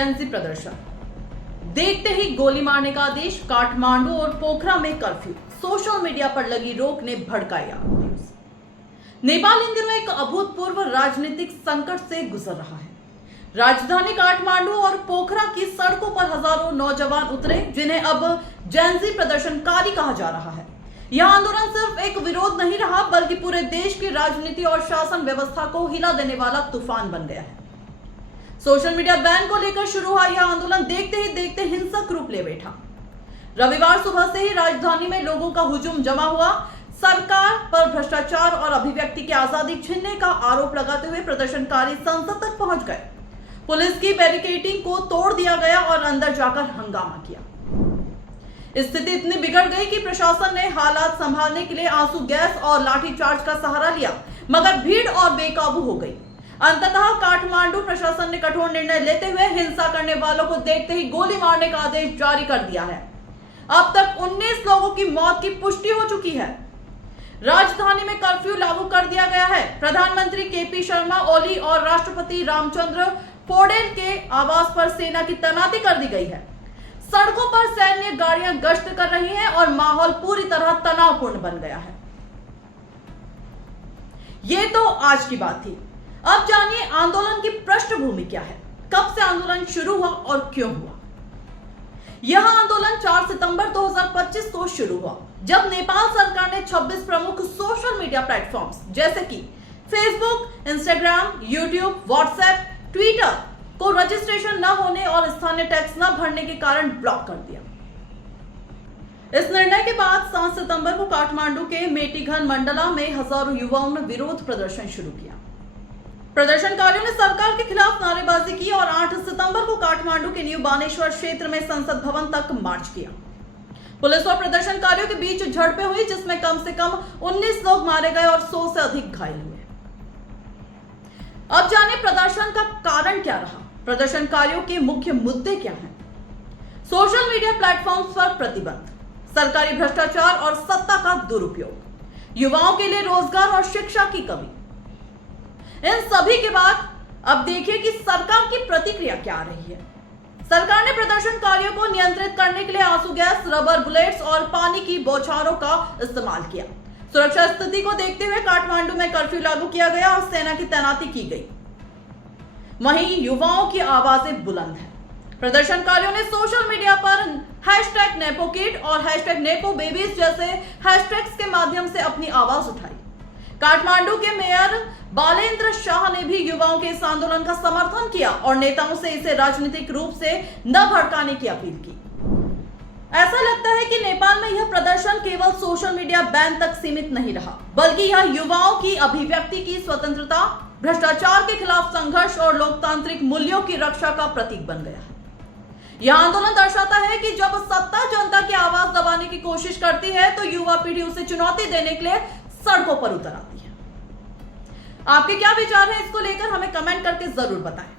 Gen Z प्रदर्शन, देखते ही गोली मारने का आदेश, काठमांडू और पोखरा में कर्फ्यू, सोशल मीडिया पर लगी रोक ने भड़काया न्यूज। नेपाल इन दिनों एक अभूतपूर्व राजनीतिक संकट से गुजर रहा है। राजधानी काठमांडू और पोखरा की सड़कों पर हजारों नौजवान उतरे, जिन्हें अब जेन-ज़ी प्रदर्शनकारी कहा जा रहा है। यह आंदोलन सिर्फ एक विरोध नहीं रहा, बल्कि पूरे देश की राजनीति और शासन व्यवस्था को हिला देने वाला तूफान बन गया है। सोशल मीडिया बैन को लेकर शुरू हुआ यह आंदोलन देखते ही देखते हिंसक रूप ले बैठा। रविवार सुबह से ही राजधानी में लोगों का हुजूम जमा हुआ। सरकार पर भ्रष्टाचार और अभिव्यक्ति की आजादी छीनने का आरोप लगाते हुए प्रदर्शनकारी संसद तक पहुंच गए। पुलिस की बैरिकेडिंग को तोड़ दिया गया और अंदर जाकर हंगामा किया। स्थिति इतनी बिगड़ गई कि प्रशासन ने हालात संभालने के लिए आंसू गैस और लाठीचार्ज का सहारा लिया, मगर भीड़ और बेकाबू हो गई। अंततः काठमांडू प्रशासन ने कठोर निर्णय लेते हुए हिंसा करने वालों को देखते ही गोली मारने का आदेश जारी कर दिया है। अब तक 19 लोगों की मौत की पुष्टि हो चुकी है। राजधानी में कर्फ्यू लागू कर दिया गया है। प्रधानमंत्री केपी शर्मा ओली और राष्ट्रपति रामचंद्र पौडेल के आवास पर सेना की तैनाती कर दी गई है। सड़कों पर सैन्य गाड़ियां गश्त कर रही हैं और माहौल पूरी तरह तनावपूर्ण बन गया है। ये तो आज की बात थी। अब जानिए आंदोलन की पृष्ठभूमि क्या है, कब से आंदोलन शुरू हुआ और क्यों हुआ। यह आंदोलन 4 सितंबर 2025 को शुरू हुआ, जब नेपाल सरकार ने 26 प्रमुख सोशल मीडिया प्लेटफॉर्म्स जैसे कि Facebook, Instagram, YouTube, WhatsApp, Twitter को रजिस्ट्रेशन न होने और स्थानीय टैक्स न भरने के कारण ब्लॉक कर दिया। इस निर्णय के बाद 7 सितंबर को काठमांडू के मेटीघन मंडला में हजारों युवाओं ने विरोध प्रदर्शन शुरू किया। प्रदर्शनकारियों ने सरकार के खिलाफ नारेबाजी की और 8 सितंबर को काठमांडू के न्यू बानेश्वर क्षेत्र में संसद भवन तक मार्च किया। पुलिस और प्रदर्शनकारियों के बीच झड़पें हुई, जिसमें कम से कम 19 लोग मारे गए और 100 से अधिक घायल हुए। अब जाने प्रदर्शन का कारण क्या रहा, प्रदर्शनकारियों के मुख्य मुद्दे क्या हैं। सोशल मीडिया प्लेटफॉर्म्स पर प्रतिबंध, सरकारी भ्रष्टाचार और सत्ता का दुरुपयोग, युवाओं के लिए रोजगार और शिक्षा की कमी। इन सभी के बाद अब देखिए कि सरकार की प्रतिक्रिया क्या आ रही है। सरकार ने प्रदर्शनकारियों को नियंत्रित करने के लिए आंसू गैस, रबर बुलेट्स और पानी की बौछारों का इस्तेमाल किया। सुरक्षा स्थिति को देखते हुए काठमांडू में कर्फ्यू लागू किया गया और सेना की तैनाती की गई। वहीं युवाओं की आवाजें बुलंद हैं। प्रदर्शनकारियों ने सोशल मीडिया पर #NepoKid और #NepoBabies जैसे हैशटैग्स के माध्यम से अपनी आवाज उठाई। काठमांडू के मेयर बालेंद्र शाह ने भी युवाओं के इस आंदोलन का समर्थन किया और नेताओं से इसे राजनीतिक रूप से न भड़काने की अपील की। ऐसा लगता है कि नेपाल में यह प्रदर्शन केवल सोशल मीडिया बैन तक सीमित नहीं रहा, बल्कि यह युवाओं की अभिव्यक्ति की स्वतंत्रता, भ्रष्टाचार के खिलाफ संघर्ष और लोकतांत्रिक मूल्यों की रक्षा का प्रतीक बन गया है। यह आंदोलन दर्शाता है कि जब सत्ता जनता की आवाज दबाने की कोशिश करती है, तो युवा पीढ़ी उसे चुनौती देने के लिए सड़कों पर उतर आती है। आपके क्या विचार हैं इसको लेकर, हमें कमेंट करके जरूर बताएं।